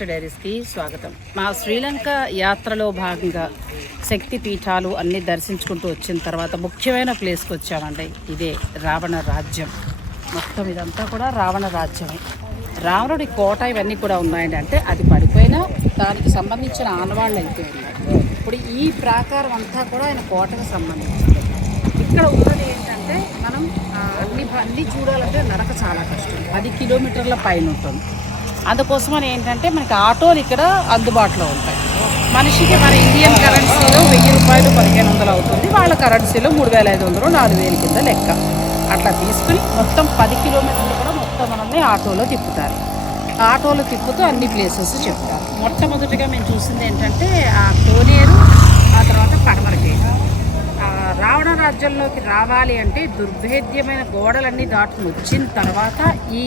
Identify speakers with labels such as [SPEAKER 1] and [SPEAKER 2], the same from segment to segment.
[SPEAKER 1] అగస్ట డైరీస్కి స్వాగతం. మా శ్రీలంక యాత్రలో భాగంగా శక్తి పీఠాలు అన్నీ దర్శించుకుంటూ వచ్చిన తర్వాత ముఖ్యమైన ప్లేస్కి వచ్చామండి. ఇదే రావణ రాజ్యం. మొత్తం ఇదంతా కూడా రావణ రాజ్యమే. రావణుడి కోట ఇవన్నీ కూడా ఉన్నాయండి. అంటే అది పడిపోయినా దానికి సంబంధించిన ఆనవాళ్ళు అయితే ఉన్నాయి ఇప్పుడు ఈ ప్రాకారం అంతా కూడా ఆయన కోటకు సంబంధించింది. ఇక్కడ ఉన్నది ఏంటంటే మనం అన్ని అన్ని చూడాలంటే నడక చాలా కష్టం. పది కిలోమీటర్ల పైన ఉంటుంది. అందుకోసమని ఏంటంటే మనకి ఆటోలు ఇక్కడ అందుబాటులో ఉంటాయి. మనిషికి మన ఇండియన్ కరెన్సీలో వెయ్యి రూపాయలు పదిహేను వందలు అవుతుంది. వాళ్ళ కరెన్సీలో మూడు వేల ఐదు వందలు నాలుగు వేల కింద లెక్క. అట్లా తీసుకుని మొత్తం పది కిలోమీటర్లు కూడా మొత్తం మనల్ని ఆటోలో తిప్పుతారు. ఆటోలో తిప్పుతూ అన్ని ప్లేసెస్ చెప్తారు. మొట్టమొదటిగా మేము చూసింది ఏంటంటే ఆ కోనేరు ఆ తర్వాత పడమర రావణ రాజ్యంలోకి రావాలి అంటే దుర్భేద్యమైన గోడలన్నీ దాటుకుని వచ్చిన తర్వాత ఈ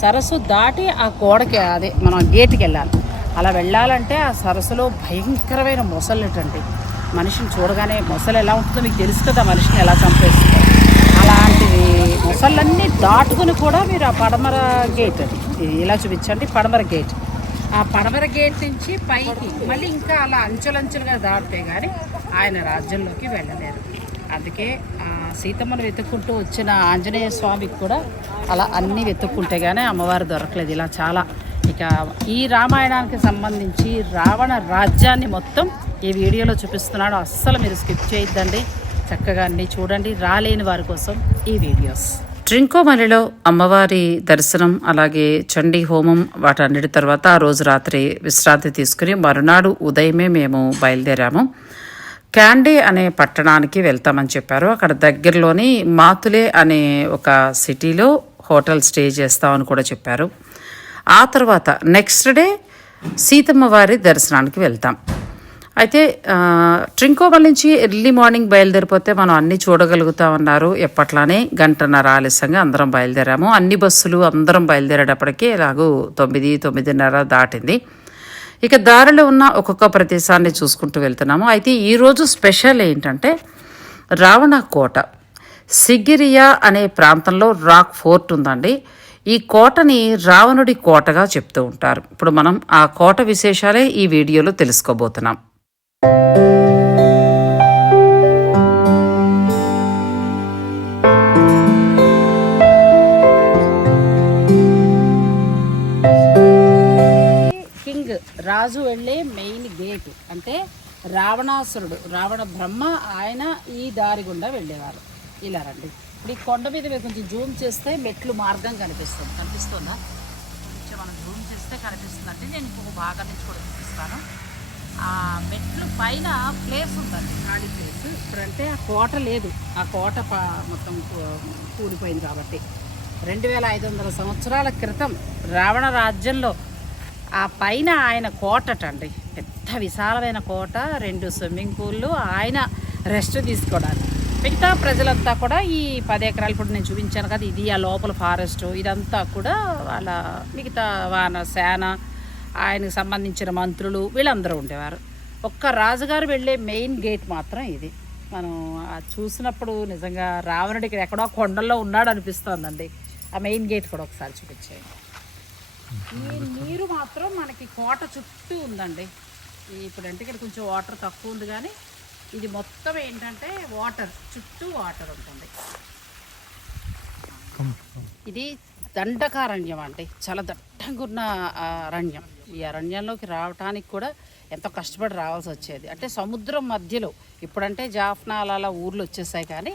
[SPEAKER 1] సరస్సు దాటి ఆ గోడకి అదే మనం గేట్కి వెళ్ళాలి. అలా వెళ్ళాలంటే ఆ సరస్సులో భయంకరమైన మొసళ్ళటండి మనిషిని చూడగానే మొసలు ఎలా ఉంటుందో మీకు తెలుసు కదా మనిషిని ఎలా చంపేస్తుందో. అలాంటివి మొసళ్ళన్నీ దాటుకుని కూడా మీరు ఆ పడమర గేట్ అది. ఇలా చూపించండి పడమర గేట్. ఆ పరవర గేట్ నుంచి పైకి మళ్ళీ ఇంకా అలా అంచులంచులుగా దాటితే కానీ ఆయన రాజ్యంలోకి వెళ్ళలేరు. అందుకే సీతమ్మను వెతుక్కుంటూ వచ్చిన ఆంజనేయ స్వామికి కూడా అలా అన్నీ వెతుక్కుంటే కానీ అమ్మవారు దొరకలేదు. ఇలా చాలా ఇక ఈ రామాయణానికి సంబంధించి రావణ రాజ్యాన్ని మొత్తం ఈ వీడియోలో చూపిస్తున్నాడు అస్సలు మీరు స్కిప్ చేయొద్దండి. చక్కగా అన్నీ చూడండి. రాలేని వారి కోసం ఈ వీడియోస్. ట్రింకోమలిలో అమ్మవారి దర్శనం అలాగే చండీ హోమం వాటన్నిటి తర్వాత ఆ రోజు రాత్రి విశ్రాంతి తీసుకుని మరునాడు ఉదయమే మేము బయలుదేరాము. క్యాండీ అనే పట్టణానికి వెళ్తామని చెప్పారు. అక్కడ దగ్గరలోని మాతులే అనే ఒక సిటీలో హోటల్ స్టే చేస్తామని కూడా చెప్పారు. ఆ తర్వాత నెక్స్ట్ డే సీతమ్మ వారి దర్శనానికి వెళ్తాం. అయితే ట్రింకోబల్ ట్రింకోమల్ నుంచి ఎర్లీ మార్నింగ్ బయలుదేరిపోతే మనం అన్ని చూడగలుగుతామన్నారు. ఎప్పట్లానే గంటన్నర ఆలస్యంగా అందరం బయలుదేరాము. అన్ని బస్సులు అందరం బయలుదేరేటప్పటికి ఇలాగూ తొమ్మిది తొమ్మిదిన్నర దాటింది. ఇక దారిలో ఉన్న ఒక్కొక్క ప్రదేశాన్ని చూసుకుంటూ వెళ్తున్నాము. అయితే ఈరోజు స్పెషల్ ఏంటంటే రావణ కోట సిగిరియా అనే ప్రాంతంలో రాక్ ఫోర్ట్ ఉందండి. ఈ కోటని రావణుడి కోటగా చెప్తూ ఉంటారు. ఇప్పుడు మనం ఆ కోట విశేషాలే ఈ వీడియోలో తెలుసుకోబోతున్నాం. కింగ్ రాజు వెళ్ళే మెయిన్ గేట్ అంటే రావణాసురుడు రావణ బ్రహ్మ ఆయన ఈ దారి గుండా వెళ్ళేవారు. ఇలా రండి. ఇప్పుడు ఈ కొండ మీద మీరు కొంచెం జూమ్ చేస్తే మెట్లు మార్గం కనిపిస్తుంది. కనిపిస్తుందా? కొంచెం మనం జూమ్ చేస్తే కనిపిస్తుంది అంటే నేను ఇంకొక భాగం నుంచి కూడా చూపిస్తాను ఆ మెట్లు పైన ప్లేస్ ఉందండి ఖాళీ ప్లేస్ ఇప్పుడంటే ఆ కోట లేదు. ఆ కోట మొత్తం కూలిపోయింది కాబట్టి. రెండు వేల ఐదు వందల సంవత్సరాల క్రితం రావణ రాజ్యంలో ఆ పైన ఆయన కోటటండి. పెద్ద విశాలమైన కోట రెండు స్విమ్మింగ్ పూల్లు ఆయన రెస్ట్ తీసుకోవడానికి. మిగతా ప్రజలంతా కూడా ఈ పది ఎకరాలు ఇప్పుడు నేను చూపించాను కదా ఇది ఆ లోపల ఫారెస్ట్ ఇదంతా కూడా వాళ్ళ మిగతా వాన సేన ఆయనకు సంబంధించిన మంత్రులు వీళ్ళందరూ ఉండేవారు. ఒక్క రాజుగారు వెళ్ళే మెయిన్ గేట్ మాత్రం ఇది. మనం చూసినప్పుడు నిజంగా రావణుడు ఇక్కడ ఎక్కడో కొండల్లో ఉన్నాడు అనిపిస్తోందండి ఆ మెయిన్ గేట్ కూడా ఒకసారి చూపించేయండి. ఈ నీరు మాత్రం మనకి కోట చుట్టూ ఉందండి. ఇప్పుడంటే ఇక్కడ కొంచెం వాటర్ తక్కువ ఉంది కానీ ఇది మొత్తం ఏంటంటే వాటర్ చుట్టూ వాటర్ ఉంటుంది. ఇది దండకారణ్యం అండి. చాలా దట్టంగా ఉన్న అరణ్యం. ఈ అరణ్యంలోకి రావటానికి కూడా ఎంతో కష్టపడి రావాల్సి వచ్చేది. అంటే సముద్రం మధ్యలో ఇప్పుడంటే జాఫ్నా అలా అలా ఊర్లు వచ్చేసాయి కానీ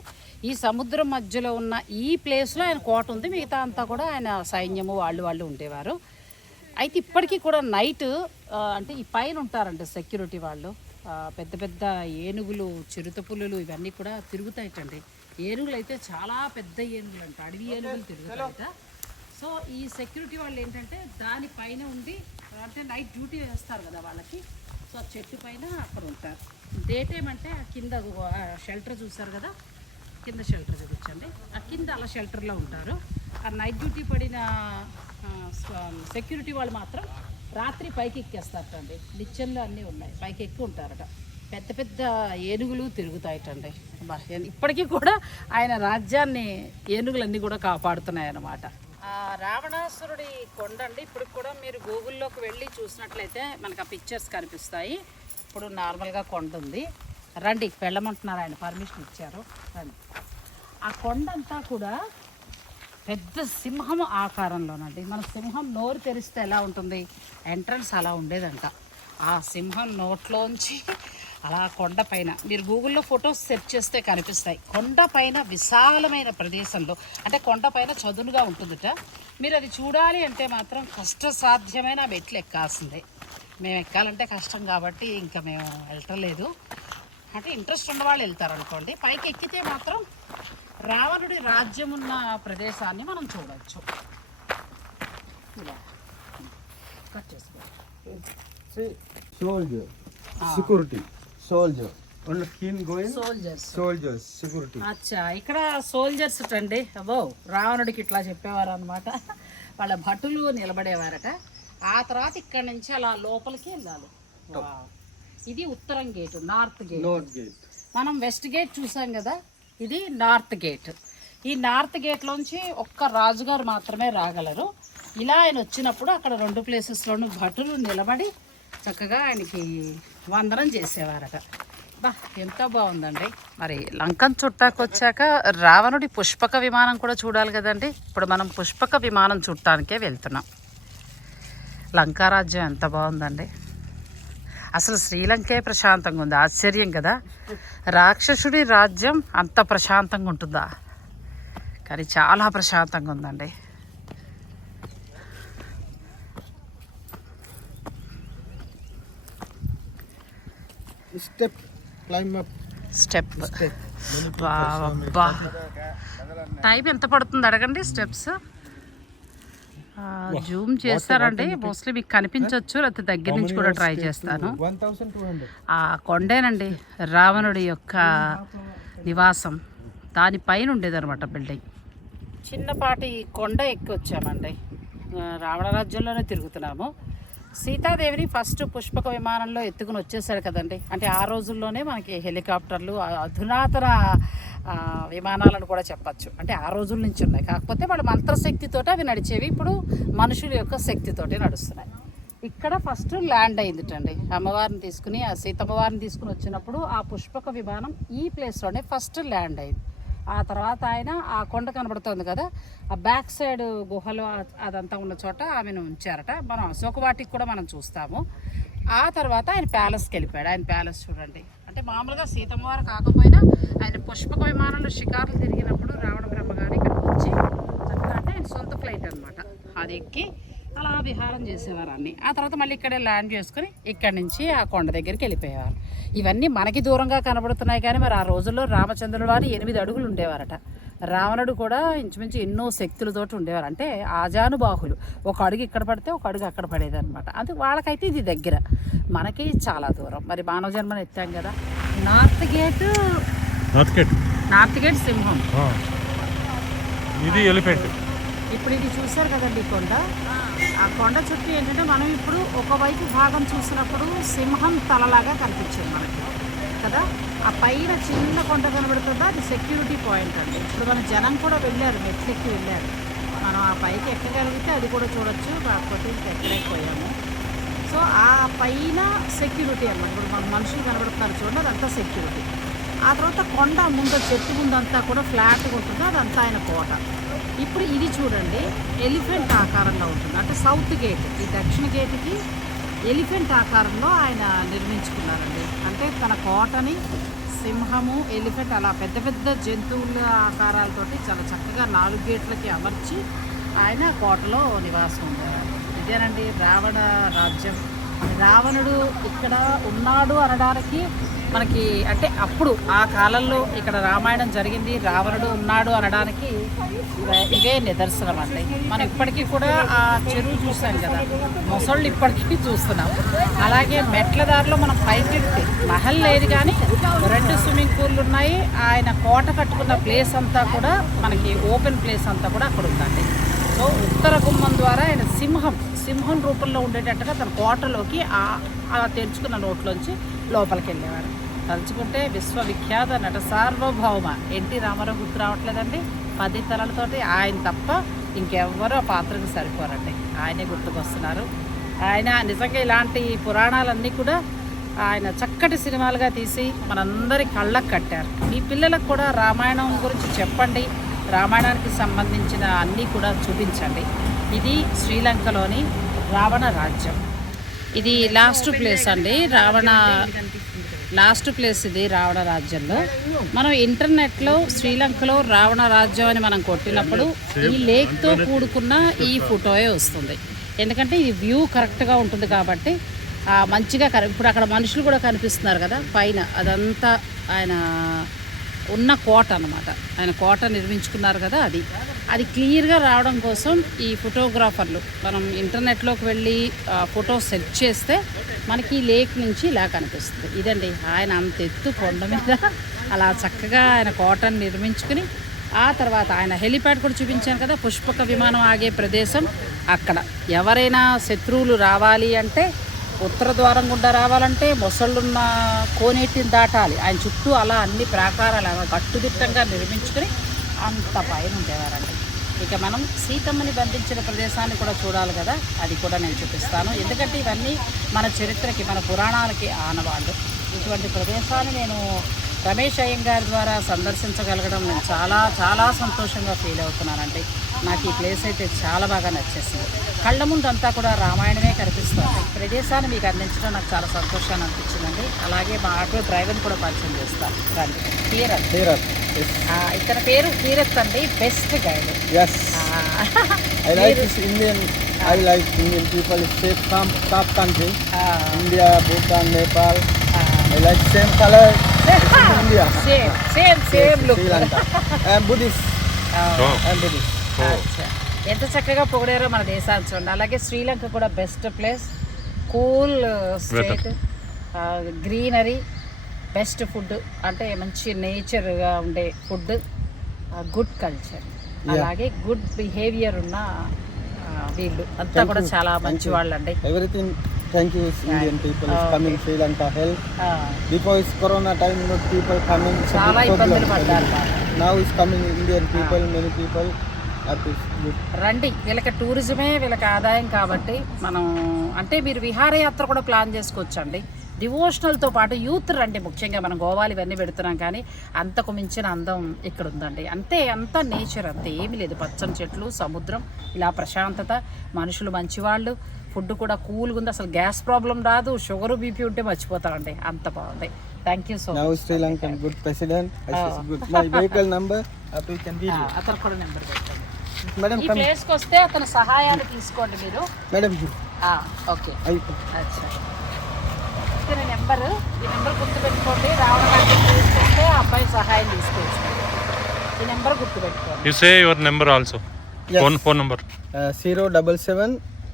[SPEAKER 1] ఈ సముద్రం మధ్యలో ఉన్న ఈ ప్లేస్లో ఆయన కోట ఉంది. మిగతా అంతా కూడా ఆయన సైన్యము వాళ్ళు వాళ్ళు ఉండేవారు. అయితే ఇప్పటికీ కూడా నైట్ అంటే ఈ పైన ఉంటారంట సెక్యూరిటీ వాళ్ళు. పెద్ద పెద్ద ఏనుగులు చిరుత పులులు ఇవన్నీ కూడా తిరుగుతాయటండి. ఏనుగులు అయితే చాలా పెద్ద ఏనుగులు అంట అడవి ఏనుగులు తిరుగుతాయట. సో ఈ సెక్యూరిటీ వాళ్ళు ఏంటంటే దానిపైన ఉండి అంటే నైట్ డ్యూటీ వేస్తారు కదా వాళ్ళకి. సో చెట్టు పైన అక్కడ ఉంటారు. డే టైం అంటే కింద షెల్టర్ చూస్తారు కదా? కింద షెల్టర్ చూపించండి. ఆ కింద అలా షెల్టర్లో ఉంటారు. ఆ నైట్ డ్యూటీ పడిన సెక్యూరిటీ వాళ్ళు మాత్రం రాత్రి పైకి ఎక్కేస్తారటండి. నిచ్చెన్లో అన్నీ ఉన్నాయి. పైకి ఎక్కువ ఉంటారట. పెద్ద పెద్ద ఏనుగులు తిరుగుతాయటండి. ఇప్పటికీ కూడా ఆయన రాజ్యాన్ని ఏనుగులన్నీ కూడా కాపాడుతున్నాయి అన్నమాట రావణాసురుడి కొండ అండి. ఇప్పుడు కూడా మీరు గూగుల్లోకి వెళ్ళి చూసినట్లయితే మనకు ఆ పిక్చర్స్ కనిపిస్తాయి. ఇప్పుడు నార్మల్గా కొండ ఉంది. రండి వెళ్ళమంటున్నారు ఆయన. పర్మిషన్ ఇచ్చారు. రండి. ఆ కొండ అంతా కూడా పెద్ద సింహం ఆకారంలోనండి. మన సింహం నోరు తెరిస్తే ఎలా ఉంటుంది? ఎంట్రన్స్ అలా ఉండేదంట. ఆ సింహం నోట్లోంచి అలా కొండ పైన. మీరు గూగుల్లో ఫొటోస్ సెర్చ్ చేస్తే కనిపిస్తాయి. కొండ పైన విశాలమైన ప్రదేశంలో అంటే కొండ పైన చదునుగా ఉంటుందిట. మీరు అది చూడాలి అంటే మాత్రం కష్టసాధ్యమైన మెట్లు ఎక్కాల్సిందే. మేము ఎక్కాలంటే కష్టం కాబట్టి ఇంకా మేము వెళ్ళటలేదు. అంటే ఇంట్రెస్ట్ ఉన్న వాళ్ళు వెళ్తారు అనుకోండి పైకి ఎక్కితే మాత్రం రావణుడి రాజ్యం ఉన్న ప్రదేశాన్ని మనం చూడవచ్చు ఇలా. Cut
[SPEAKER 2] See, going, soldiers.
[SPEAKER 1] అచ్చా ఇక్కడ సోల్జర్స్ అండి అబ్బో రావణుడికి ఇట్లా చెప్పేవారు అనమాట వాళ్ళ భటులు నిలబడేవారట. ఆ తర్వాత ఇక్కడ నుంచి అలా లోపలికి వెళ్ళాలి. వావ్. ఇది ఉత్తరం గేటు నార్త్ గేట్. మనం వెస్ట్ గేట్ చూసాం కదా ఇది నార్త్ గేట్ ఈ నార్త్ గేట్లోంచి ఒక్క రాజుగారు మాత్రమే రాగలరు. ఇలా ఆయన వచ్చినప్పుడు అక్కడ రెండు ప్లేసెస్లోనూ భటులు నిలబడి చక్కగా ఆయనకి వందనం చేసేవారట. బా ఎంత బాగుందండి. మరి లంకన్ చుట్టాకు వచ్చాక రావణుడి పుష్పక విమానం కూడా చూడాలి కదండి. ఇప్పుడు మనం పుష్పక విమానం చుట్టానికే వెళ్తున్నాం. లంకారాజ్యం ఎంత బాగుందండి. అసలు శ్రీలంకే ప్రశాంతంగా ఉంది. ఆశ్చర్యం కదా. రాక్షసుడి రాజ్యం అంత ప్రశాంతంగా ఉంటుందా? కానీ చాలా ప్రశాంతంగా ఉందండి. Step
[SPEAKER 2] Step.
[SPEAKER 1] అబ్బా టైం ఎంత పడుతుంది అడగండి స్టెప్స్. జూమ్ చేస్తారండి మోస్ట్లీ మీకు కనిపించవచ్చు లేకపోతే దగ్గర నుంచి కూడా ట్రై చేస్తాను.
[SPEAKER 2] 1200.
[SPEAKER 1] ఆ కొండేనండి. రావణుడి యొక్క నివాసం. దానిపైన ఉండేదన్నమాట బిల్డింగ్ చిన్నపాటి కొండ ఎక్కి వచ్చామండి రావణ రాజ్యంలోనే తిరుగుతున్నాము. సీతాదేవిని ఫస్ట్ పుష్పక విమానంలో ఎత్తుకుని వచ్చేసారు కదండి. అంటే ఆ రోజుల్లోనే మనకి హెలికాప్టర్లు అధునాతన విమానాలను కూడా చెప్పచ్చు. అంటే ఆ రోజుల నుంచి ఉన్నాయి. కాకపోతే వాళ్ళ మంత్రశక్తితోటి అవి నడిచేవి. ఇప్పుడు మనుషుల యొక్క శక్తితోటి నడుస్తున్నాయి. ఇక్కడ ఫస్ట్ ల్యాండ్ అయిందిటండి. అమ్మవారిని తీసుకుని ఆ సీతమ్మవారిని తీసుకుని వచ్చినప్పుడు ఆ పుష్పక విమానం ఈ ప్లేస్లోనే ఫస్ట్ ల్యాండ్ అయింది. ఆ తర్వాత ఆయన ఆ కొండ కనబడుతోంది కదా ఆ బ్యాక్ సైడ్ గుహలో అదంతా ఉన్న చోట ఆమెను ఉంచారట. మనం అశోక వాటికి కూడా మనం చూస్తాము. ఆ తర్వాత ఆయన ప్యాలెస్కి వెళ్ళిపోయాడు. ఆయన ప్యాలెస్ చూడండి. అంటే మామూలుగా సీతమ్మవారు కాకపోయినా ఆయన పుష్పక విమానంలో షికారులు తిరిగినప్పుడు రావణ బ్రహ్మగారి ఇక్కడికి వచ్చి అంటే ఆయన సొంత ఫ్లైట్ అనమాట అది ఎక్కి అలా విహారం చేసేవారు అన్ని ఆ తర్వాత మళ్ళీ ఇక్కడే ల్యాండ్ చేసుకుని ఇక్కడి నుంచి ఆ కొండ దగ్గరికి వెళ్ళిపోయేవారు. ఇవన్నీ మనకి దూరంగా కనబడుతున్నాయి కానీ మరి ఆ రోజుల్లో రామచంద్రుడు వారు ఎనిమిది అడుగులు ఉండేవారట. రావణుడు కూడా ఇంచుమించు ఎన్నో శక్తులతోటి ఉండేవారు. అంటే ఆజానుబాహులు. ఒక అడుగు ఇక్కడ పడితే ఒక అడుగు అక్కడ పడేది అనమాట అది వాళ్ళకైతే ఇది దగ్గర. మనకి చాలా దూరం. మరి మానవ జన్మను ఎత్తాం కదా. North gate
[SPEAKER 3] north
[SPEAKER 1] north gate సింహం.
[SPEAKER 3] ఇది ఎలిఫెంట్
[SPEAKER 1] ఇప్పుడు ఇది చూశారు కదండి కొండ? ఆ కొండ చుట్టూ ఏంటంటే మనం ఇప్పుడు ఒకవైపు భాగం చూసినప్పుడు సింహం తలలాగా కనిపించింది మనకి కదా? ఆ పైన చిన్న కొండ కనబడుతుందా? అది సెక్యూరిటీ పాయింట్ అండి. ఇప్పుడు మన జనం కూడా వెళ్ళారు మెట్లెక్కి వెళ్ళారు. మనం ఆ పైకి ఎక్కగలిగితే అది కూడా చూడొచ్చు కాకపోతే ఇంకా ఎక్కలేకపోయాము సో ఆ పైన సెక్యూరిటీ అన్నమాట. ఇప్పుడు మన మనుషులు కనబడుతున్నారు చూడండి అదంతా సెక్యూరిటీ ఆ తర్వాత కొండ ముందు చెట్టు ముందంతా కూడా ఫ్లాట్గా ఉంటుంది అదంతా ఆయన కోట. ఇప్పుడు ఇది చూడండి ఎలిఫెంట్ ఆకారంలో ఉంటుంది. అంటే సౌత్ గేట్ ఈ దక్షిణ గేట్కి ఎలిఫెంట్ ఆకారంలో ఆయన నిర్మించుకున్నారండి. అంటే తన కోటని సింహము ఎలిఫెంట్ అలా పెద్ద పెద్ద జంతువుల ఆకారాలతోటి చాలా చక్కగా నాలుగు గేట్లకి అమర్చి ఆయన కోటలో నివాసం ఉండేవారు ఇదేనండి రావణ రాజ్యం. రావణుడు ఇక్కడ ఉన్నాడు అనడానికి మనకి అంటే అప్పుడు ఆ కాలంలో ఇక్కడ రామాయణం జరిగింది రావణుడు ఉన్నాడు అనడానికి ఇదే నిదర్శనం అండి. మనం ఇప్పటికీ కూడా ఆ చెరువు చూసాం కదా. మొసళ్ళు ఇప్పటికీ చూస్తున్నాం. అలాగే మెట్ల దారిలో మనం పైకి మహల్ లేదు కానీ రెండు స్విమ్మింగ్ పూల్లు ఉన్నాయి. ఆయన కోట కట్టుకున్న ప్లేస్ అంతా కూడా మనకి ఓపెన్ ప్లేస్ అంతా కూడా అక్కడ ఉందండి. సో ఉత్తర గుమ్మం ద్వారా ఆయన సింహం సింహం రూపంలో ఉండేటట్టుగా తన కోటలోకి ఆ ఆ తెరుచుకున్న నోట్లోంచి లోపలికి వెళ్ళేవారు. తలుచుకుంటే విశ్వవిఖ్యాత నట సార్వభౌమ ఎన్టీ రామారావు గుర్తు రావట్లేదండి. పది తలలతోటి ఆయన తప్ప ఇంకెవ్వరూ ఆ పాత్రకు సరిపోరండి. ఆయనే గుర్తుకొస్తున్నారు. ఆయన నిజంగా ఇలాంటి పురాణాలన్నీ కూడా ఆయన చక్కటి సినిమాలుగా తీసి మనందరి కళ్ళకు కట్టారు. మీ పిల్లలకు కూడా రామాయణం గురించి చెప్పండి. రామాయణానికి సంబంధించిన అన్నీ కూడా చూపించండి. ఇది శ్రీలంకలోని రావణ రాజ్యం. ఇది లాస్ట్ ప్లేస్ అండి. రావణ లాస్ట్ ప్లేస్ ఇది రావణ రాజ్యంలో. మనం ఇంటర్నెట్లో శ్రీలంకలో రావణ రాజ్యం అని మనం కొట్టినప్పుడు ఈ లేక్తో కూడుకున్న ఈ ఫోటోయే వస్తుంది. ఎందుకంటే ఇది వ్యూ కరెక్ట్గా ఉంటుంది కాబట్టి మంచిగా ఇప్పుడు అక్కడ మనుషులు కూడా కనిపిస్తున్నారు కదా పైన అదంతా ఆయన ఉన్న కోట అన్నమాట. ఆయన కోట నిర్మించుకున్నారు కదా అది. అది క్లియర్గా రావడం కోసం ఈ ఫోటోగ్రాఫర్లు మనం ఇంటర్నెట్లోకి వెళ్ళి ఫోటో సెర్చ్ చేస్తే మనకి లేక్ నుంచి ఇలా కనిపిస్తుంది. ఇదండి ఆయన అంత ఎత్తు కొండ మీద అలా చక్కగా ఆయన కోటను నిర్మించుకుని ఆ తర్వాత ఆయన హెలిప్యాడ్ కూడా చూపించాను కదా పుష్పక విమానం ఆగే ప్రదేశం అక్కడ. ఎవరైనా శత్రువులు రావాలి అంటే ఉత్తర ద్వారం గుండా రావాలంటే మొసళ్ళున్న కోనేటిని దాటాలి. ఆయన చుట్టూ అలా అన్ని ప్రాకారాలు అలా కట్టుదిట్టంగా నిర్మించుకుని అంత పైన ఉండేవారండి. ఇక మనం సీతమ్మని బంధించిన ప్రదేశాన్ని కూడా చూడాలి కదా. అది కూడా నేను చూపిస్తాను. ఎందుకంటే ఇవన్నీ మన చరిత్రకి మన పురాణాలకి ఆనవాళ్ళు. ఇటువంటి ప్రదేశాన్ని నేను రమేష్ అయ్యంగారి ద్వారా సందర్శించగలగడం నేను చాలా చాలా సంతోషంగా ఫీల్ అవుతున్నానండి. నాకు ఈ ప్లేస్ అయితే చాలా బాగా నచ్చేసింది. కళ్ళ ముందంతా కూడా రామాయణమే కనిపిస్తుంది. ప్రదేశాన్ని మీకు అందించడం నాకు చాలా సంతోషాన్ని అనిపించిందండి. అలాగే మా ఆటో డ్రైవర్ని కూడా పరిచయం చేస్తాను రండి. తీరత్ తీరత్ ఇతర పేరు తీరత్ అండి best
[SPEAKER 2] guide I Indian I top country India Bhutan Nepal I colour India
[SPEAKER 1] same same same look
[SPEAKER 2] Sri Lanka Buddhist
[SPEAKER 1] ఎంత చక్కగా పొగిడారో మన దేశాన్ని చూడండి. అలాగే శ్రీలంక కూడా best place cool state greenery best food అంటే మంచి నేచర్గా ఉండే ఫుడ్ గుడ్ కల్చర్ అలాగే గుడ్ బిహేవియర్ ఉన్న వీళ్ళు. అంతా కూడా చాలా మంచి వాళ్ళు అండి
[SPEAKER 2] everything thank you people coming Sri Lanka health because corona time people coming
[SPEAKER 1] చాలా ఇబ్బందులు పడ్డారు
[SPEAKER 2] now is coming Indian people many people
[SPEAKER 1] రండి. వీళ్ళకి టూరిజమే వీళ్ళకి ఆదాయం కాబట్టి మనం అంటే మీరు విహారయాత్ర కూడా ప్లాన్ చేసుకోవచ్చు అండి డివోషనల్తో పాటు యూత్ రండి. ముఖ్యంగా మనం గోవాలు ఇవన్నీ పెడుతున్నాం కానీ అంతకు మించిన అందం ఇక్కడ ఉందండి. అంతే అంత నేచర్ అంతే. ఏమీ లేదు. పచ్చని చెట్లు సముద్రం ఇలా ప్రశాంతత. మనుషులు మంచివాళ్ళు. ఫుడ్ కూడా కూల్గా ఉంది. అసలు గ్యాస్ ప్రాబ్లం రాదు. షుగర్ బీపీ ఉంటే మర్చిపోతామండి అంత బాగుంది.
[SPEAKER 2] Thank you so much number. Happy you can video.
[SPEAKER 1] అతను కూడా నెంబర్ పెట్టండి.
[SPEAKER 2] Madam,
[SPEAKER 1] ఈ. ప్లేస్కి వస్తే అతని సహాయాన్ని తీసుకోండి మీరు.
[SPEAKER 2] here.
[SPEAKER 1] ఓకే. అచ్చా. ఇతని నెంబరు ఈ నెంబర్ గుర్తుపెట్టుకోండి. రావడానికి తీసుకొస్తే ఆ అబ్బాయి సహాయం తీసుకోవచ్చు ఈ నెంబర్ గుర్తుపెట్టుకోండి.
[SPEAKER 3] You say
[SPEAKER 2] your
[SPEAKER 3] number also. Phone
[SPEAKER 2] phone number double seven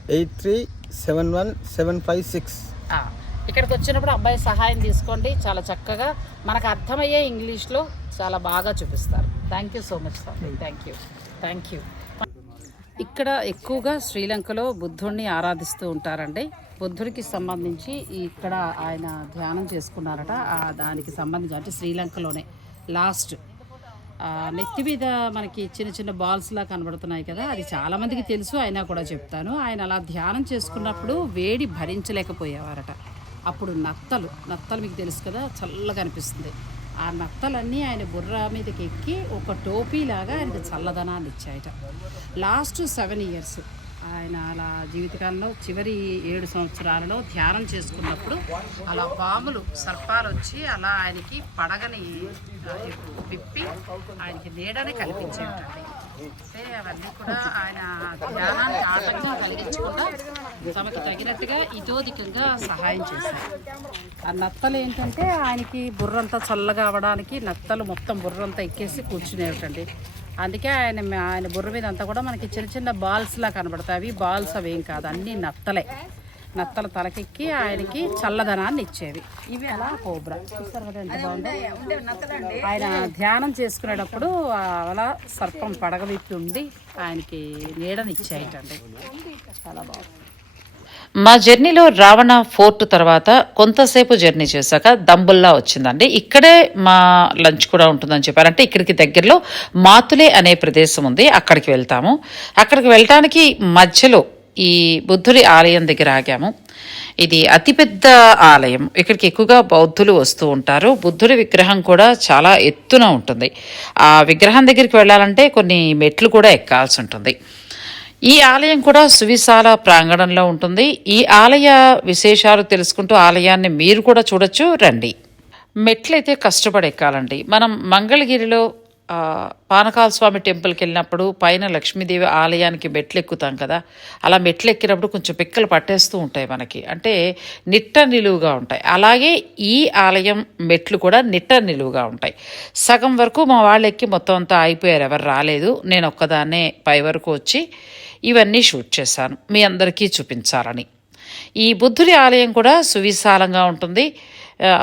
[SPEAKER 2] eight three seven one seven five six.
[SPEAKER 1] ఆ, ఇక్కడికి వచ్చినప్పుడు అబ్బాయి సహాయం తీసుకోండి. చాలా చక్కగా మనకు అర్థమయ్యే ఇంగ్లీష్లో చాలా బాగా చూపిస్తారు. Thank you so much sir thank you thank you ఇక్కడ ఎక్కువగా శ్రీలంకలో బుద్ధుడిని ఆరాధిస్తూ ఉంటారండి. బుద్ధుడికి సంబంధించి ఇక్కడ ఆయన ధ్యానం చేసుకున్నారట. ఆ దానికి సంబంధించి అంటే శ్రీలంకలోనే లాస్ట్. నెత్తి మీద మనకి చిన్న చిన్న బాల్స్లా కనబడుతున్నాయి కదా. అది చాలామందికి తెలుసు అయినా కూడా చెప్తాను. ఆయన అలా ధ్యానం చేసుకున్నప్పుడు వేడి భరించలేకపోయేవారట. అప్పుడు నత్తలు నత్తలు మీకు తెలుసు కదా చల్లగా అనిపిస్తుంది. ఆ నత్తలన్నీ ఆయన బుర్ర మీదకి ఎక్కి ఒక టోపీలాగా ఆయనకు చల్లదనాన్ని ఇచ్చాయట. లాస్ట్ సెవెన్ ఇయర్స్ ఆయన అలా జీవితకాలంలో చివరి ఏడు సంవత్సరాలలో ధ్యానం చేసుకున్నప్పుడు అలా పాములు సర్పాలు వచ్చి అలా ఆయనకి పడగని విప్పి ఆయనకి నీడని కల్పించేటండి అంటే అవన్నీ కూడా ఆయన ధ్యానాన్ని ఆటంకం కలిగించకుండా తమకి తగినట్టుగా ఇతోధికంగా సహాయం చేశారు. ఆ నత్తలు ఏంటంటే ఆయనకి బుర్రంతా చల్లగా అవ్వడానికి నత్తలు మొత్తం బుర్రంతా ఎక్కేసి కూర్చునేటండి అందుకే ఆయన ఆయన బుర్ర మీద అంతా కూడా మనకి చిన్న చిన్న బాల్స్ లా కనబడతాయి. అవి బాల్స్ అవేం కాదు. అన్నీ నత్తలే. నత్తల తలకెక్కి ఆయనకి చల్లదనాన్ని ఇచ్చేవి. ఇవి అలా కోబ్రా. చూస్తారు కదా ఎంత బాగుందో? ఆయన ధ్యానం చేసుకునేటప్పుడు అలా సర్పం పడగ విప్పి ఉండి ఆయనకి నీడని ఇచ్చేయటండి చాలా బాగుంది. మా జర్నీలో రావణ ఫోర్ట్ తర్వాత కొంతసేపు జర్నీ చేశాక దంబుల్లా వచ్చిందండి. ఇక్కడే మా లంచ్ కూడా ఉంటుందని చెప్పారంటే ఇక్కడికి దగ్గరలో మాతులే అనే ప్రదేశం ఉంది. అక్కడికి వెళ్తాము. అక్కడికి వెళ్ళటానికి మధ్యలో ఈ బుద్ధుడి ఆలయం దగ్గర ఆగాము. ఇది అతిపెద్ద ఆలయం. ఇక్కడికి ఎక్కువగా బౌద్ధులు వస్తూ ఉంటారు. బుద్ధుడి విగ్రహం కూడా చాలా ఎత్తున ఉంటుంది. ఆ విగ్రహం దగ్గరికి వెళ్ళాలంటే కొన్ని మెట్లు కూడా ఎక్కాల్సి ఉంటుంది. ఈ ఆలయం కూడా సువిశాల ప్రాంగణంలో ఉంటుంది. ఈ ఆలయ విశేషాలు తెలుసుకుంటూ ఆలయాన్ని మీరు కూడా చూడొచ్చు. రండి. మెట్లయితే కష్టపడి ఎక్కాలండి మనం మంగళగిరిలో పానకాల స్వామి టెంపుల్కి వెళ్ళినప్పుడు పైన లక్ష్మీదేవి ఆలయానికి మెట్లు ఎక్కుతాం కదా. అలా మెట్లు ఎక్కినప్పుడు కొంచెం పిక్కలు పట్టేస్తూ ఉంటాయి మనకి. అంటే నిట్ట నిలువుగా ఉంటాయి. అలాగే ఈ ఆలయం మెట్లు కూడా నిట్ట నిలువుగా ఉంటాయి. సగం వరకు మా వాళ్ళు ఎక్కి మొత్తం అంతా అయిపోయారు ఎవరు రాలేదు. నేను ఒక్కదాన్నే పై వరకు వచ్చి ఇవన్నీ షూట్ చేశాను. మీ అందరికీ చూపించాలని. ఈ బుద్ధుడి ఆలయం కూడా సువిశాలంగా ఉంటుంది.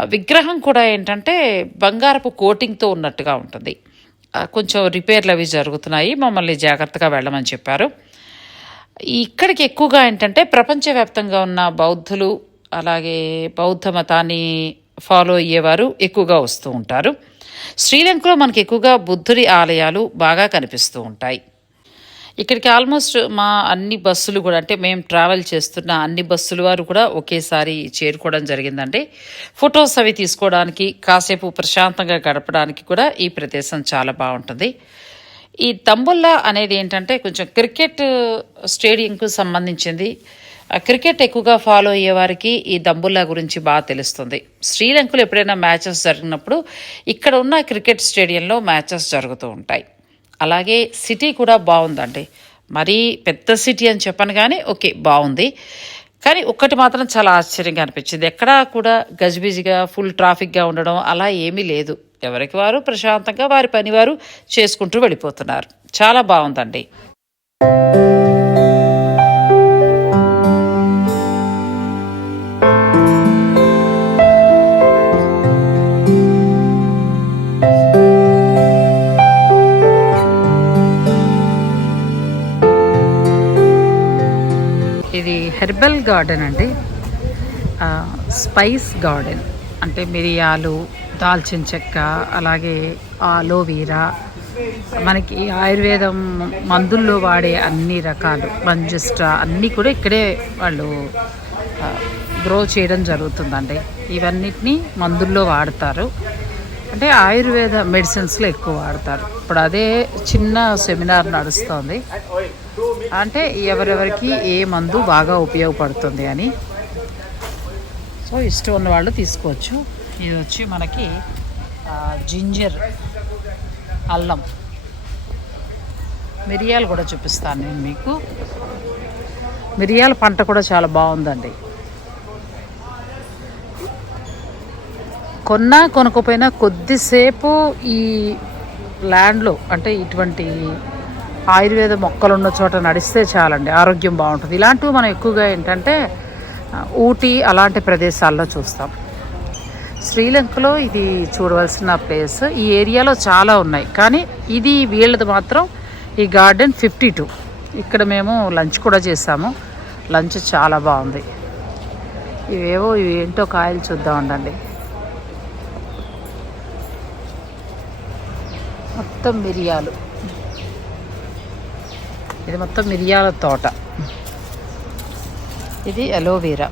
[SPEAKER 1] విగ్రహం కూడా ఏంటంటే బంగారపు కోటింగ్తో ఉన్నట్టుగా ఉంటుంది. కొంచెం రిపేర్లు అవి జరుగుతున్నాయి. మమ్మల్ని జాగ్రత్తగా వెళ్ళమని చెప్పారు. ఇక్కడికి ఎక్కువగా ఏంటంటే ప్రపంచవ్యాప్తంగా ఉన్న బౌద్ధులు అలాగే బౌద్ధ మతాన్ని ఫాలో అయ్యేవారు ఎక్కువగా వస్తూ ఉంటారు. శ్రీలంకలో మనకి ఎక్కువగా బుద్ధుడి ఆలయాలు బాగా కనిపిస్తూ ఉంటాయి. ఇక్కడికి ఆల్మోస్ట్ మా అన్ని బస్సులు కూడా అంటే మేము ట్రావెల్ చేస్తున్న అన్ని బస్సుల వారు కూడా ఒకేసారి చేరుకోవడం జరిగిందండి. ఫొటోస్ అవి తీసుకోవడానికి కాసేపు ప్రశాంతంగా గడపడానికి కూడా ఈ ప్రదేశం చాలా బాగుంటుంది. ఈ తంబుల్లా అనేది ఏంటంటే కొంచెం క్రికెట్ స్టేడియంకు సంబంధించింది. ఆ క్రికెట్ ఎక్కువగా ఫాలో అయ్యే వారికి ఈ దంబుల్లా గురించి బాగా తెలుస్తుంది. శ్రీలంకలో ఎప్పుడైనా మ్యాచెస్ జరిగినప్పుడు ఇక్కడ ఉన్న క్రికెట్ స్టేడియంలో మ్యాచెస్ జరుగుతూ ఉంటాయి. అలాగే సిటీ కూడా బాగుందండి. మరీ పెద్ద సిటీ అని చెప్పను కానీ ఓకే బాగుంది. కానీ ఒక్కటి మాత్రం చాలా ఆశ్చర్యంగా అనిపించింది. ఎక్కడా కూడా గజిబిజిగా ఫుల్ ట్రాఫిక్గా ఉండడం అలా ఏమీ లేదు. ఎవరికి వారు ప్రశాంతంగా వారి పని వారు చేసుకుంటూ వెళ్ళిపోతున్నారు. చాలా బాగుందండి. హెర్బల్ గార్డెన్ అండి. Spice garden. అంటే మిరియాలు దాల్చిన చెక్క అలాగే ఆలోవీరా. మనకి ఆయుర్వేదం మందుల్లో వాడే అన్ని రకాలు మంజుస్ట్రా అన్నీ కూడా ఇక్కడే వాళ్ళు గ్రో చేయడం జరుగుతుందండి. ఇవన్నిటిని మందుల్లో వాడతారు. అంటే ఆయుర్వేద మెడిసిన్స్లో ఎక్కువ వాడతారు. ఇప్పుడు అదే చిన్న సెమినార్ నడుస్తోంది. అంటే ఎవరెవరికి ఏ మందు బాగా ఉపయోగపడుతుంది అని. సో ఇష్టం ఉన్న వాళ్ళు తీసుకోవచ్చు. ఇది వచ్చి మనకి జింజర్ అల్లం. మిరియాలు కూడా చూపిస్తాను నేను మీకు. మిరియాల పంట కూడా చాలా బాగుందండి. కొన్నా కొనకపోయినా కొద్దిసేపు ఈ ల్యాండ్లో అంటే ఇటువంటి ఆయుర్వేద మొక్కలు ఉన్న చోట నడిస్తే చాలండి. ఆరోగ్యం బాగుంటుంది. ఇలాంటివి మనం ఎక్కువగా ఏంటంటే ఊటీ అలాంటి ప్రదేశాల్లో చూస్తాం. శ్రీలంకలో ఇది చూడవలసిన ప్లేస్. ఈ ఏరియాలో చాలా ఉన్నాయి. కానీ ఇది వీళ్ళది మాత్రం ఈ గార్డెన్ ఫిఫ్టీ టూ. ఇక్కడ మేము లంచ్ కూడా చేసాము. లంచ్ చాలా బాగుంది. ఇవేవో ఇవి ఏంటో కాయలు చూద్దాం ఉండండి. మొత్తం మిరియాలు. ఇది మొత్తం మిరియాల తోట. ఇది అలోవెరా.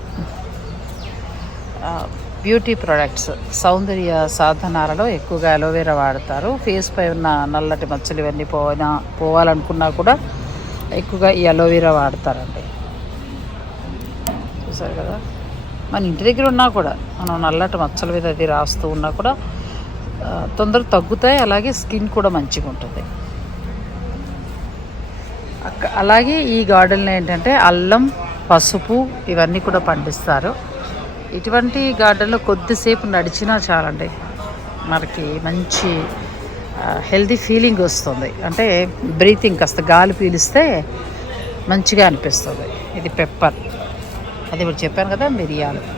[SPEAKER 1] బ్యూటీ ప్రొడక్ట్స్ సౌందర్య సాధనాలలో ఎక్కువగా అలోవెరా వాడతారు. ఫేస్ పై ఉన్న నల్లటి మచ్చలు ఇవన్నీ పోయినా పోవాలనుకున్నా కూడా ఎక్కువగా ఈ అలోవెరా వాడతారండి. చూసారు కదా? మన ఇంటి దగ్గర ఉన్నా కూడా మనం నల్లటి మచ్చల మీద అది రాస్తూ ఉన్నా కూడా తొందరగా తగ్గుతాయి. అలాగే స్కిన్ కూడా మంచిగా ఉంటుంది అలాగే ఈ గార్డెన్లో ఏంటంటే అల్లం పసుపు ఇవన్నీ కూడా పండిస్తారు. ఇటువంటి గార్డెన్లో కొద్దిసేపు నడిచినా చాలండి. మనకి మంచి హెల్దీ ఫీలింగ్ వస్తుంది. అంటే బ్రీతింగ్ కాస్త గాలి పీలిస్తే మంచిగా అనిపిస్తుంది. ఇది పెప్పర్. అది ఇప్పుడు చెప్పాను కదా మిరియాలు.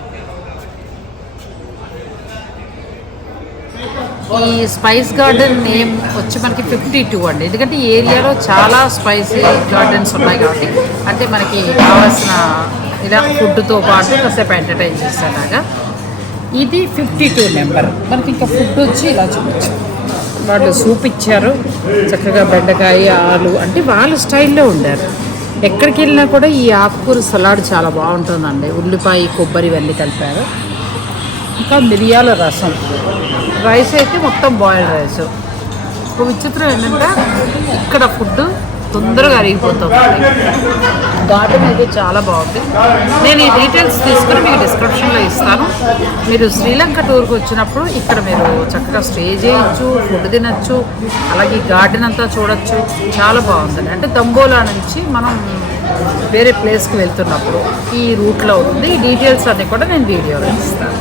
[SPEAKER 1] ఈ స్పైస్ గార్డెన్ నేమ్ వచ్చి మనకి ఫిఫ్టీ టూ అండి. ఎందుకంటే ఈ ఏరియాలో చాలా స్పైసీ గార్డెన్స్ ఉన్నాయి కాబట్టి అంటే మనకి కావాల్సిన ఇలా ఫుడ్తో పాటు కాసేపు ఎంటర్టైన్ చేసేలాగా. ఇది ఫిఫ్టీ టూ నెంబర్. మనకి ఇంకా ఫుడ్ వచ్చి ఇలా చూపించు వాళ్ళు సూప్ ఇచ్చారు. చక్కగా బెండకాయ ఆలు అంటే వాళ్ళ స్టైల్లో ఉండారు. ఎక్కడికి వెళ్ళినా కూడా ఈ ఆకుకూర సలాడ్ చాలా బాగుంటుందండి. ఉల్లిపాయ కొబ్బరి ఇవన్నీ కలిపారు. ఇంకా మిరియాల రసం. రైస్ అయితే మొత్తం బాయిల్డ్ రైస్ ఒక విచిత్రం ఏంటంటే ఇక్కడ ఫుడ్ తొందరగా అరిగిపోతాం. గార్డెన్ అయితే చాలా బాగుంది. నేను ఈ డీటెయిల్స్ తీసుకుని మీకు డిస్క్రిప్షన్లో ఇస్తాను. మీరు శ్రీలంక టూర్కి వచ్చినప్పుడు ఇక్కడ మీరు చక్కగా స్టే చేయొచ్చు ఫుడ్ తినచ్చు అలాగే గార్డెన్ అంతా చూడొచ్చు. చాలా బాగుందండి. అంటే తంబోలా నుంచి మనం వేరే ప్లేస్కి వెళ్తున్నప్పుడు ఈ రూట్లో ఉంది. ఈ డీటెయిల్స్ అన్నీ కూడా నేను వీడియోలో ఇస్తాను.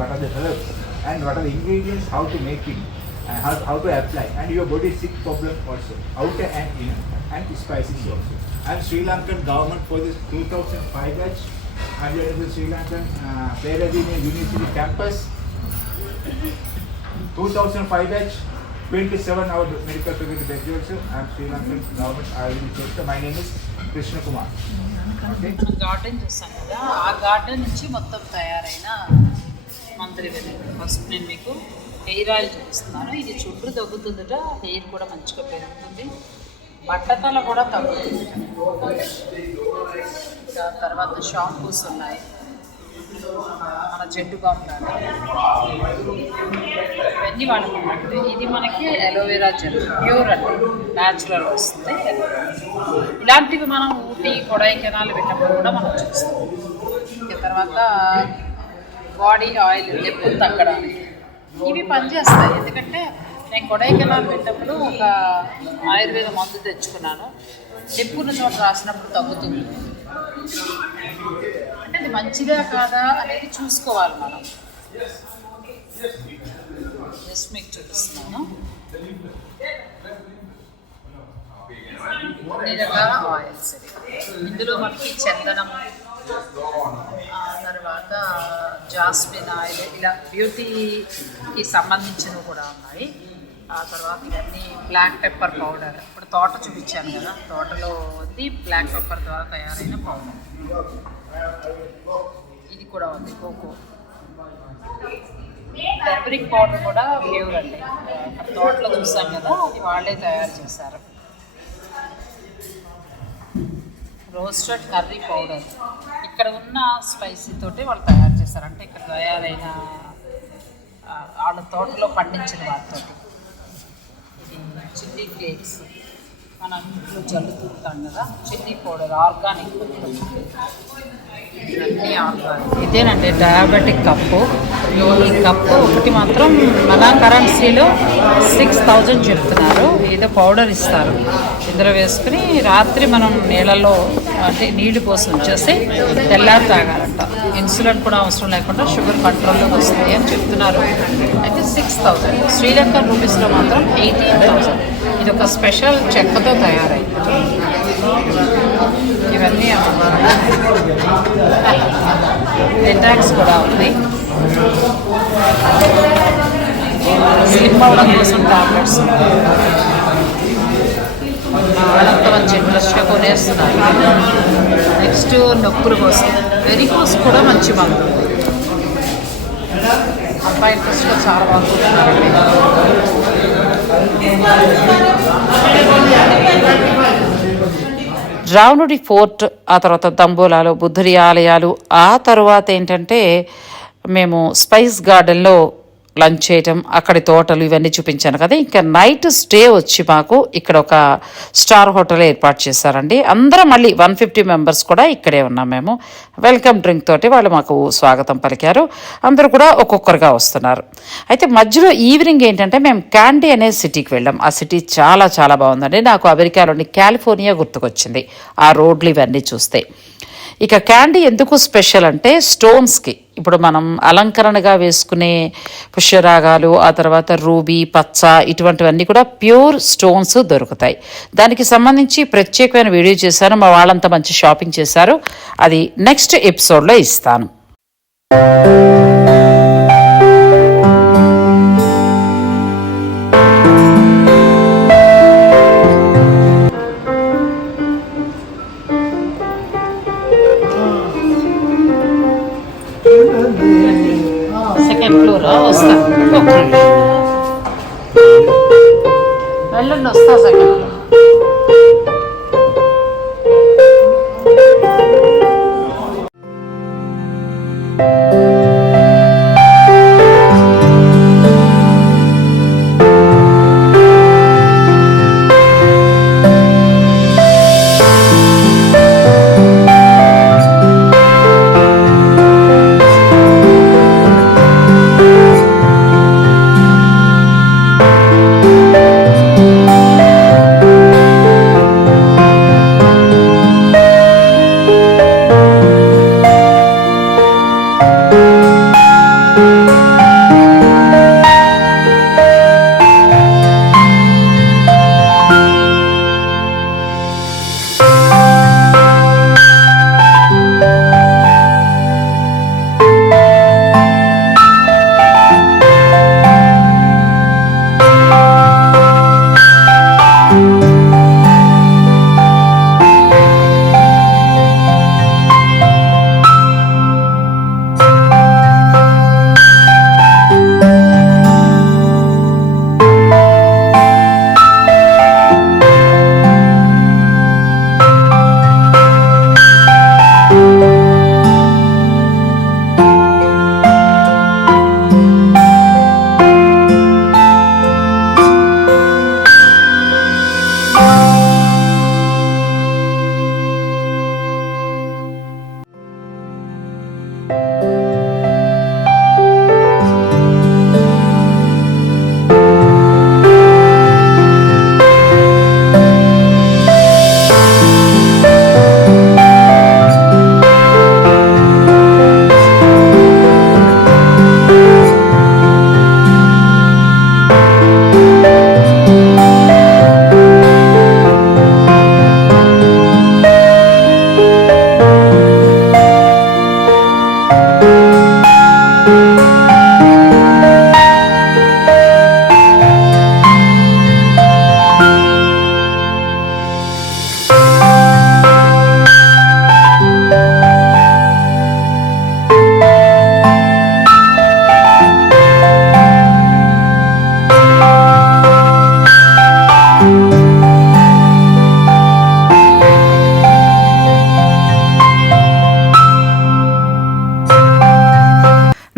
[SPEAKER 4] what are the herbs, and what are the ingredients, how to make it, and how, how to apply, and your body sick problem also, outer and inner, and spices also. And Sri Lankan government for this 2005 batch, and there is the Sri Lankan uh, Peradina University campus, 2005 batch, 27 our medical faculty graduates and Sri Lankan government I will be My name is Krishna Kumar. Okay.
[SPEAKER 1] మనం garden చూస్తాం కదా ఆ garden నుంచి మొత్తం తయారైన మంత్రి వెలుగు first నేను మీకు హెయిర్ ఆయిల్ చూపిస్తున్నాను. ఇది చుట్టూ తగ్గుతుందట హెయిర్ కూడా మంచిగా పెరుగుతుంది. బట్టతల కూడా తగ్గుతుంది. ఇంకా తర్వాత షాంపూస్ ఉన్నాయి. మన జెండు బామ్ ఇవన్నీ వాడుకుంటే ఇది మనకి అలోవెరా జెల్ ప్యూర్ అండి న్యాచురల్ వస్తుంది. ఇలాంటివి మనం ఊటీ కొడైకెనాల్ పెట్టినప్పుడు కూడా మనం చూస్తాం. ఇంకా తర్వాత బాడీ ఆయిల్ నొప్పులు తగ్గడానికి. ఇవి పనిచేస్తాయి. ఎందుకంటే నేను కొడైకెనాల్ వెళ్ళినప్పుడు ఒక ఆయుర్వేద మందు తెచ్చుకున్నాను. నిప్పున్న చోట రాసినప్పుడు తగ్గుతుంది. అంటే అది మంచిదా కాదా అనేది చూసుకోవాలి మనం. జస్ట్ మీకు చూపిస్తున్నాను. అన్ని రకాల ఆయిల్స్ ఇందులో మనకి చందనం. తర్వాత జాస్మిన్ ఆయిల్ ఇలా బ్యూటీకి సంబంధించినవి కూడా ఉన్నాయి. ఆ తర్వాత ఇవన్నీ బ్లాక్ పెప్పర్ పౌడర్ ఇప్పుడు తోట చూపించాను కదా తోటలో ఉంది బ్లాక్ పెప్పర్ ద్వారా తయారైన పౌడర్ ఇది కూడా ఉంది కోకో టెర్మరిక్ పౌడర్ కూడా ప్యూర్ అండి. తోటలో చూసాం కదా అది వాళ్ళే తయారు చేశారు. రోస్టెడ్ కర్రీ పౌడర్ ఇక్కడ ఉన్న స్పైసీ తోటి వాళ్ళు తయారు చేస్తారు. అంటే ఇక్కడ తయారైన వాళ్ళ తోటలో పండించిన వాటితోటి. చిల్లీ ఫ్లేక్స్ మనం ఇంట్లో జల్లుతుంటాం కదా చిల్లీ పౌడర్ ఆర్గానిక్ ఇవన్నీ ఆర్గానిక్. ఇదేనండి డయాబెటిక్ కప్పు. ఈ కప్పు ఒకటి మాత్రం మన కరెన్సీలో సిక్స్ థౌజండ్ చెప్తున్నారు. ఏదో పౌడర్ ఇస్తారు. ఇందులో వేసుకుని రాత్రి మనం నీళ్ళలో అంటే నీళ్ళు పోసి ఉంచేసి తెల్లారి తాగాలంట. ఇన్సులిన్ కూడా అవసరం లేకుండా షుగర్ కంట్రోల్లోకి వస్తుంది అని చెప్తున్నారు. అయితే సిక్స్ థౌజండ్ శ్రీలంక రూపీస్లో మాత్రం ఎయిటీన్ థౌజండ్ ఇది ఒక స్పెషల్ చెక్కతో తయారైంది ఇవన్నీ డెటాక్స్ కూడా ఉంది. స్లిప్ అవడం కోసం టాబ్లెట్స్ అనంతరం మంచి కొనేస్తున్నాయి నెక్స్ట్ నొప్పుల కోసం. వెరికోస్ కూడా మంచి మందు. అబ్బాయి ఇంట్రెస్ట్గా చాలా బాగుంటుంది రావణుడి ఫోర్ట్ ఆ తర్వాత తంబోలాలు బుద్ధుడి ఆలయాలు ఆ తర్వాత ఏంటంటే మేము స్పైస్ గార్డెన్లో లంచ్ చేయటం అక్కడి తోటలు ఇవన్నీ చూపించాను కదా. ఇంకా నైట్ స్టే వచ్చి మాకు ఇక్కడ ఒక స్టార్ హోటల్ ఏర్పాటు చేశారండి. అందరం మళ్ళీ వన్ ఫిఫ్టీ మెంబర్స్ కూడా ఇక్కడే ఉన్నాం మేము. వెల్కమ్ డ్రింక్ తోటి వాళ్ళు మాకు స్వాగతం పలికారు. అందరూ కూడా ఒక్కొక్కరుగా వస్తున్నారు. అయితే మధ్యలో ఈవినింగ్ ఏంటంటే మేము క్యాండీ అనే సిటీకి వెళ్ళాం. ఆ సిటీ చాలా చాలా బాగుందండి. నాకు అమెరికాలోని కాలిఫోర్నియా గుర్తుకొచ్చింది. ఆ రోడ్లు ఇవన్నీ చూస్తే. ఇక క్యాండీ ఎందుకు స్పెషల్ అంటే స్టోన్స్కి ఇప్పుడు మనం అలంకరణగా వేసుకునే పుష్యరాగాలు ఆ తర్వాత రూబీ పచ్చ ఇటువంటివన్నీ కూడా ప్యూర్ స్టోన్స్ దొరుకుతాయి. దానికి సంబంధించి ప్రత్యేకమైన వీడియో చేశాను మా వాళ్ళంతా మంచి షాపింగ్ చేశారు. అది నెక్స్ట్ ఎపిసోడ్లో ఇస్తాను. సెకండ్ ఫ్లోర్ వస్తా. వెళ్ళండి వస్తా సెకండ్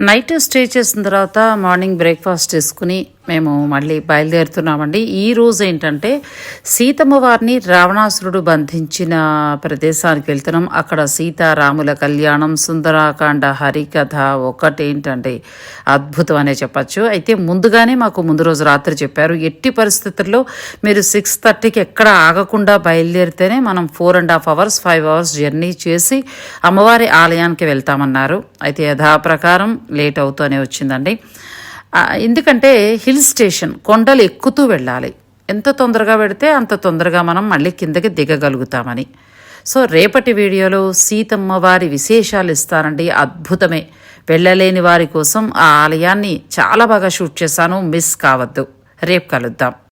[SPEAKER 1] నైట్ స్టే చేసిన తర్వాత మార్నింగ్ బ్రేక్ఫాస్ట్ చేసుకుని మేము మళ్ళీ బయలుదేరుతున్నామండి. ఈ రోజు ఏంటంటే సీతమ్మ వారిని రావణాసురుడు బంధించిన ప్రదేశానికి వెళ్తున్నాం. అక్కడ సీతారాముల కళ్యాణం సుందరాకాండ హరికథ ఒకటేంటంటే అద్భుతం అనే చెప్పచ్చు. అయితే ముందుగానే మాకు ముందు రోజు రాత్రి చెప్పారు. ఎట్టి పరిస్థితుల్లో మీరు సిక్స్ థర్టీకి ఎక్కడ ఆగకుండా బయలుదేరితేనే మనం four and half hours five hours journey చేసి అమ్మవారి ఆలయానికి వెళ్తామన్నారు. అయితే యథాప్రకారం లేట్ అవుతూనే వచ్చిందండి. ఎందుకంటే హిల్ స్టేషన్ కొండలు ఎక్కుతూ వెళ్ళాలి. ఎంత తొందరగా పెడితే అంత తొందరగా మనం మళ్ళీ కిందకి దిగగలుగుతామని. సో రేపటి వీడియోలో సీతమ్మ వారి విశేషాలు ఇస్తారండి అద్భుతమే. వెళ్ళలేని వారి కోసం ఆ ఆలయాన్ని చాలా బాగా షూట్ చేశాను. మిస్ కావద్దు. రేపు కలుద్దాం.